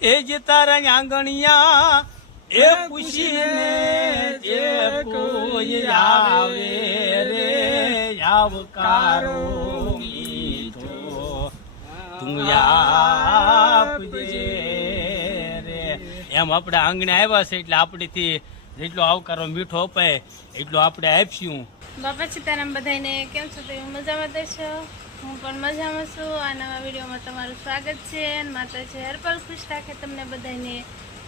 એ જે તારા આંગણિયા એ પૂછીને જે કોઈ આવે રે આવકારો મીઠો તું આપજે રે. એમ આપણે આંગણે આવ્યા છે એટલે આપણેથી જેટલો આવકારો મીઠો અપાય એટલો આપણે આપશું. બાપા સીતારામ બધાને કેમ છો? તો મજામાં દેશો? હું પણ મજામાં છું. આ નવા વિડીયોમાં તમારું સ્વાગત છે. માતાજી હરપલ ખુશ રાખે તમને બધાને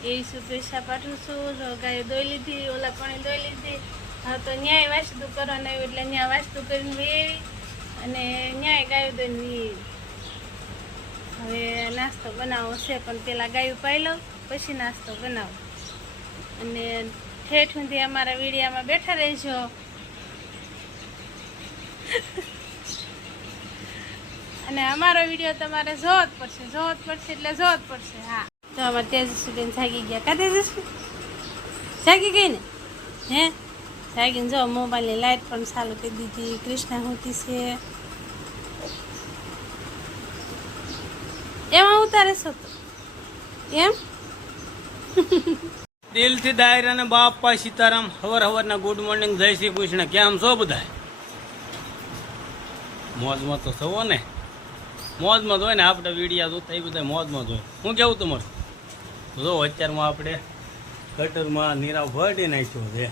એવી શુભેચ્છા પાઠવું છું. જો ગાયો દોઈ લીધી, ઓલા પણ દોઈ લીધી. હા તો ન્યાય વાસ્તુ કરવાના આવ્યું એટલે ન્યાય વાસ્તુ કરીને વેવી અને ન્યાય ગાયો દોઈને વેવી. હવે નાસ્તો બનાવવો છે પણ પેલા ગાયું પાઈ લઉં પછી નાસ્તો બનાવો. અને ઠેઠ સુધી અમારા વિડીયામાં બેઠા રહેજો. અને અમારો વિડીયો તમારે જોવો જ પડશે એટલે જોવો જ પડશે. હા તો અમારે તેજસ્વીબેન જાગી ગયા. કા તેજસ્વી જાગી ગઈ ને? હે જાગીને જો મોબાઈલની લાઈટ પણ ચાલુ કરી દીધી. કૃષ્ણા હોતી છે એમાં ઉતારે છો તો એમ. દિલથી દાયરા ને બાપા સીતારામ. હવારના ગુડ મોર્નિંગ, જય શ્રી કૃષ્ણ. કેમ છો બધા? મોજમાં તો થવો ને, મોજમાં જ હોય ને. આપણે વિડીયા જોતા એ બધા મોજમાં જ હોય. હું કેવું તમારું? જો અત્યારમાં આપણે કટરમાં નીરાવ ભરી નાખ્યો છે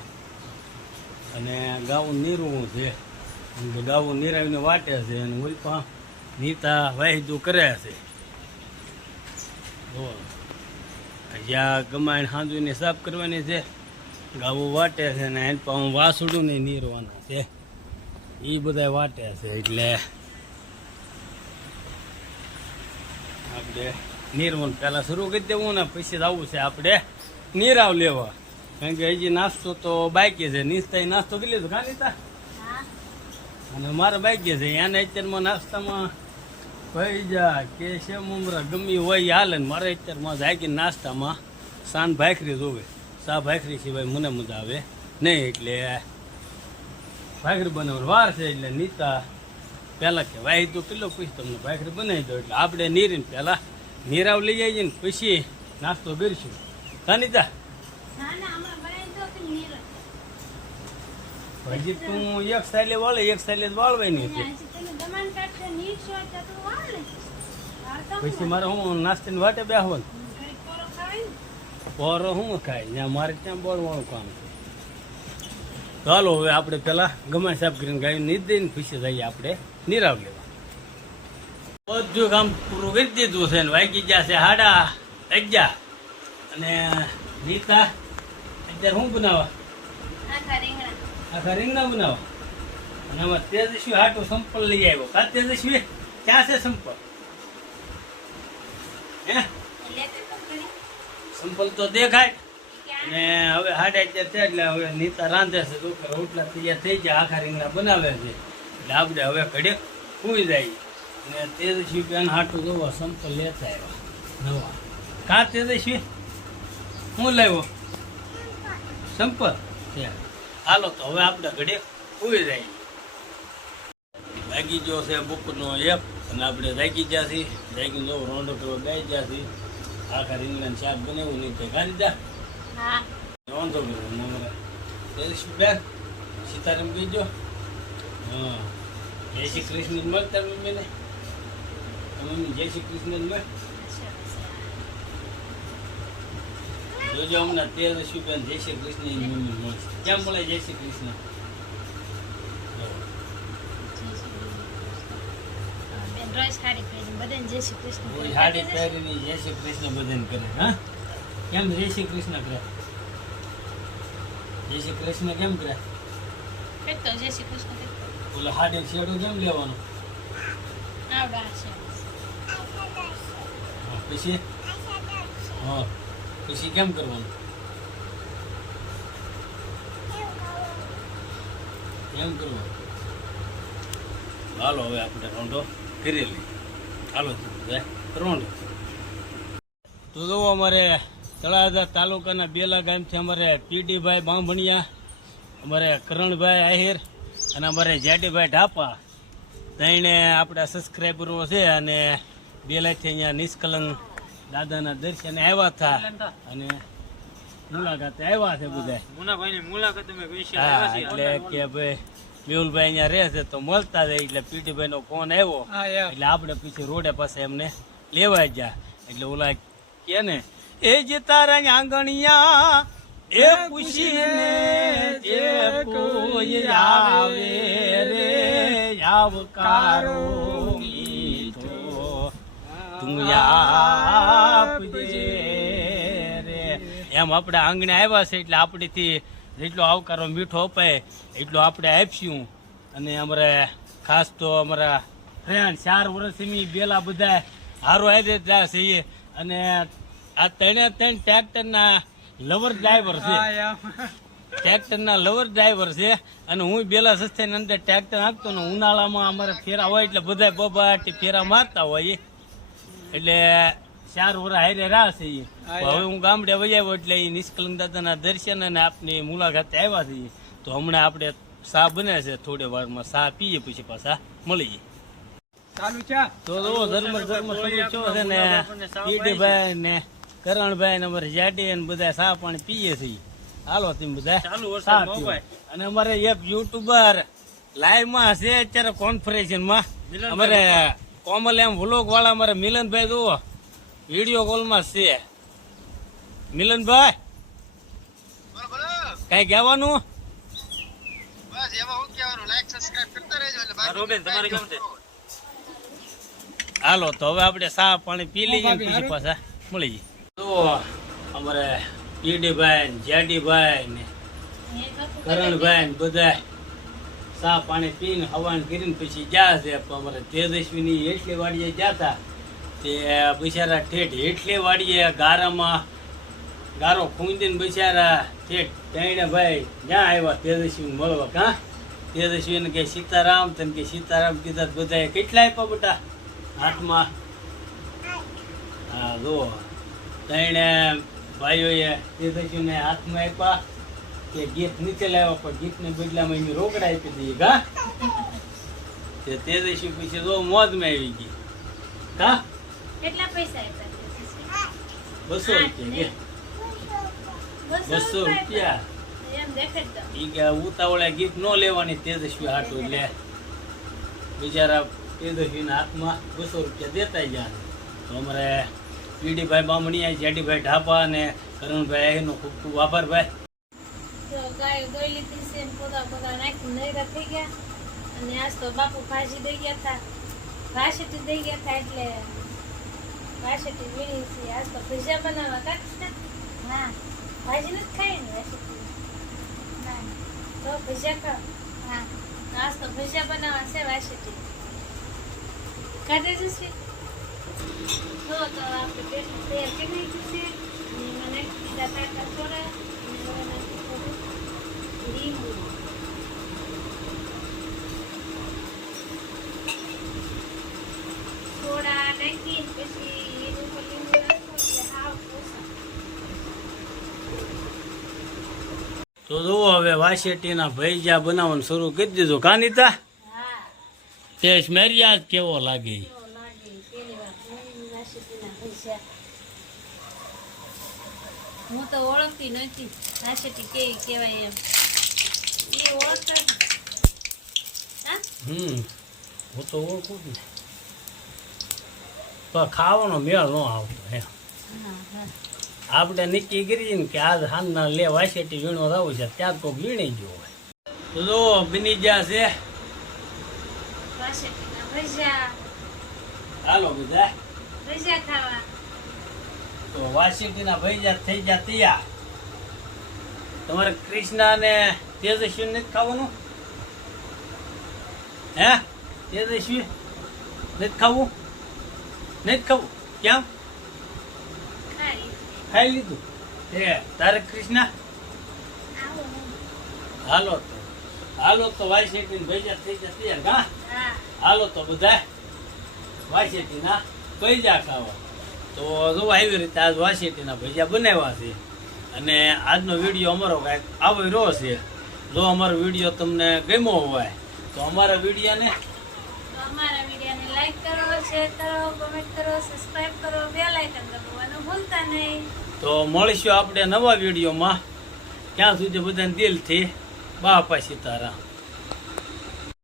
અને ગાવું નીરવું છે. ગાવું નીરાવીને વાટે છે અને ઉલ્પા નીતા વાહિદું કરે છે. જ્યાં ગમાઈને હાંજવીને સાફ કરવાની છે, ગાવું વાટે છે ને એન પણ વાસુડું નહીં નીરવાના છે. એ બધા વાટે છે એટલે આપણે નીરવાનું પહેલાં શરૂ કરી દેવું ને પછી આવવું છે આપણે નીરાવ લેવા. કારણ કે હજી નાસ્તો તો બાકી છે. નીચતા નાસ્તો કરી લીધો ખા લીધા અને મારે બાકી છે. એને અત્યારમાં નાસ્તામાં ભૈજા કે સેવ મમરા ગમી હોય હાલે ને મારે અત્યારમાં જાગી નાસ્તામાં સાન ભાખરી જોવે. સા ભાખરી સિવાય મને મજા આવે નહીં એટલે ભાખરી બનાવવાની વાર છે. એટલે નીતા પહેલાં કે વાહી તો કિલો પછી તમને ભાખરી બનાવી દો. એટલે આપણે નીરીને પહેલાં નીરાવ લઈ આવીએ ને પછી નાસ્તો કરીશું. હા નીતા? હજી તું એક સાઈલે વાળે એક સાઈલે વાળવાય નહીં છે. પછી મારે હું નાસ્તાની વાટે બેસવાનું. પોરો શું ખાય ત્યાં મારે ત્યાં બોલવાનું કામ છે. ચાલો હવે આપણે પેલા ગમે સાફ કરીને ગાયું નીચ દઈને પછી જઈએ આપણે નીરાવ લેવા. બધું કામ પૂરું કરી દીધું છે ને વાગી ગયા છે 11:30 અને નીતા અત્યારે શું બનાવવા? આખા રીંગણા બનાવવા. અને આમાં તેજસ્વી હાટો સંપલ લઈ આવ્યો. કા તેજસ્વી ક્યાં છે સંપલ? હે સંપલ તો દેખાય ને. હવે 11:30 છે એટલે હવે નીતા રાંધે છે. રોટલા તૈયાર થઈ ગયા, આખા રીંગણા બનાવે છે એટલે આપણે હવે ઘડે સુઈ જાય. ને તેજસ્વી બેન હાટું જોવા સંપલ લેતા આવ્યા નવા. કા તેજસ્વી હું લાવ્યો? સંપલ. હાલો તો હવે આપણે ઘડે સુઈ જાય. જાગી ગયો છે બપોરનો એક અને આપણે જાગી ગયા છીએ. જાગી જો રોંડો કરવા ગાઈ ગયા છીએ. આખા રીંગણાનું શાક બનાવ્યું નહીં તે ખાલી જા વાંધો કર્યો. બેન સીતારામ કહીજો. હા જય શ્રી કૃષ્ણ મળતા મમ્મીને. મમ્મી જય શ્રી કૃષ્ણ મળે જોજો. હમણાં તેજસ્વી બેન જય શ્રી કૃષ્ણ મમ્મી મળશે. કેમ મળે જય શ્રી કૃષ્ણ? સાડી પહેરીને જય શ્રી કૃષ્ણ બધાને કરે. હા કેમ જય શ્રી કૃષ્ણ કરે? જય શ્રી કૃષ્ણ કેમ કરે? ઓલા હાડી શેડું કેમ લેવાનું? પછી હા પછી કેમ કરવાનું? કેમ કરવાનું? હાલો હવે આપણે રોંઢો કરી લઈએ. હાલો રોંઢો તો જો અમારે તળાજા તાલુકાના બેલા ગામથી અમારે પીડીભાઈ બાંભણિયા, અમારે કરણભાઈ આહિર અને અમારે જેડીભાઈ ઢાપા ત્રણે આપણા સબસ્ક્રાઈબરો છે. અને બેલાથી અહીંયા નિષ્કલંક દાદાના દર્શને આવ્યા હતા અને મુલાકાતે આવ્યા છે બધા. મુનાભાઈની મુલાકાત અમે વિશે હા, આવ્યા છીએ. એટલે કે ભાઈ મેહુલભાઈ અહીંયા રહે છે તો મળતા જાય એટલે પીટીભાઈ નો ફોન આવ્યો એટલે આપણે પછી રોડે પાસે એમને લેવા ગયા. એટલે ઓલા કે ને એ જે તારા આંગણિયા એ પૂછીને જે કોઈ આવે રે આવકારો મીઠો તું આપજે રે. એમ આપણે આંગણે આવ્યા છે એટલે આપણેથી જેટલો આવકારો મીઠો અપાય એટલો આપણે આપશું. અને અમારે ખાસ તો અમારા ફ્રેન્ડ 4 વર્ષથી બેલા બધા હારો આવી રહ્યા છે અને આ 3 ટ્રેક્ટરના લવર ડ્રાઈવર છે. ટ્રેક્ટરના લવર ડ્રાઈવર છે અને હું બેલા સસ્તાની અંદર ટ્રેક્ટર નાખતો ને ઉનાળામાં અમારે ફેરા હોય એટલે બધા બબાટી ફેરા મારતા હોય એટલે 4 વર્ષ હારે રાહ છે. હવે હું ગામડે વજાવ્યો એટલે એ નિષ્કલંક દાદાના દર્શન અને આપની મુલાકાતે આવ્યા છીએ. તો હમણાં આપણે ચા બને છે, થોડી વારમાં ચા પીએ પછી પાછા મળીએ. તો ધર્મ સમૂહ છો છે ને પીડીભાઈ ને કરણભાઈ ને અમારે જાડી ને બધા ચા પાણી પીએ છીએ. હાલો તમે બધા ચા પીઓ. અને અમારે એક યુટ્યુબર લાઈવ માં છે અત્યારે કોન્ફરન્સ માં અમારે કોમલ એમ વ્લોગ વાળા અમારે મિલનભાઈ જુઓ વિડીયો કોલ માં છે. મિલનભાઈ કઈ કહેવાનું? રોબેન તમારે કેમ છે? હાલો તો હવે આપણે ચા પાણી પી લઈએ ને પછી પાછા મળીએ. તો અમારે પીડીભાઈ ને જેડીભાઈ ને કરણભાઈ ને બધા ચા પાણી પીને હવાન કરીને પછી ગયા છે. અમારે તેજસ્વીની એટલી વાડીએ ગયા હતા તે બિચારા ઠેઠ એટલી વાડીએ ગારામાં ગારો ખૂંદીને બિચારા ઠેઠ તેણે ભાઈ જ્યાં આવ્યા તેજસ્વી મળવા. કા તેજસ્વીને કે સીતારામ, તને કે સીતારામ કીધા બધા કેટલા આપ્યા બેટા હાથમાં? હા જો તેણે ભાઈઓએ તેજસ્વીને હાથમાં આપ્યા કે ગીત નીચે લાવ્યા પણ ગીતને બદલામાં એની રોકડા આપી દઈએ. કા તે તેજસ્વી પછી જો મોજમાં આવી ગઈ. કા કેટલા પૈસા આપ્યા? 200 રૂપિયા. 200 રૂપિયા એમ દેખે જ ઈ કે ઉતાવળે ગીત ન લેવાની તેજસ્વી હાટું એટલે બિચારા તેજસ્વીના હાથમાં 200 રૂપિયા દેતા ગયા. તો અમારે પીડીભાઈ બામણીયા, જેડીભાઈ ઢાપા અને કરણભાઈ એનો ખૂબ ખૂબ આભાર ભાઈ. જો ગાય દોઈ લીધી છે ને પોતા નાખી નૈરા થઈ ગયા. અને આજ તો બાપુ ભાજી દઈ ગયા હતા, ભાષેટી દઈ ગયા હતા એટલે ભાષેટી વીણી છે. આજ તો ભજીયા બનાવવા કાઢશે. હા ભાજી નથી ખાઈ ને ભાષેટી તો ભજીયા ખાવ. હા આજ તો ભજીયા બનાવવા છે ભાષેટી કાઢે જશે. તો આપણે પેટ તૈયાર કરી નાખ્યું છે. મને બીજા ટાટા સોડા લીંબુ સોડા નાખી પછી એની ઉપર લીંબુ નાખો એટલે હાવ પોસા. તો જુઓ હવે વાસેટીના ભજીયા બનાવવાનું શરૂ કરી દીધું. કાનિતા હા ટેસ્ટ મેરિયા જ કેવો લાગે? કેવો લાગે પેલી વાર નાશીના ભજીયા હું તો ઓળખતી નથી નાશેટી કેવી કહેવાય એમ. એ ઓળખતા હા હું તો ઓળખું જ ને તો ખાવાનો મેળ ન આવતો હે. હા હા આપણે નક્કી કરીએ ને કે આજ હાલના લે વાસેટી વીણવા જવું છે ત્યાં તો વીણી ગયો હોય. તો જો બની ગયા છે. નાશેટીના ભજીયા હાલો બધા ભજીયા ખાવા. તો વાસેટીના ભજીયા થઈ ગયા તૈયાર. તમારે કૃષ્ણા ને તેજસ્વી નથી ખાવાનું? હે તેજસ્વી નથી ખાવું? નથી ખાવું કેમ? ખાઈ ખાઈ લીધું હે તારે કૃષ્ણા? હાલો તો વાસેટી ભજીયા થઈ ગયા તૈયાર. કા હા હાલો તો બધા વાસેટીના ભજીયા ખાવા. તો જો આવી રીતે આજ વાસેટીના ભજીયા બનાવ્યા છે. અને આજનો વિડીયો અમારો કાંઈક આવો રહ્યો છે. જો અમારો વિડીયો તમને ગમ્યો હોય તો અમારા વિડીયોને તો અમારા વિડીયોને લાઈક કરો, શેર કરો, કમેન્ટ કરો, સબસ્ક્રાઇબ કરો, બેલ આઇકન દબાવવાનું ભૂલતા નહીં. તો મળીશું આપણે નવા વિડીયોમાં. ત્યાં સુધી બધાને દિલથી બાપા સીતારામ.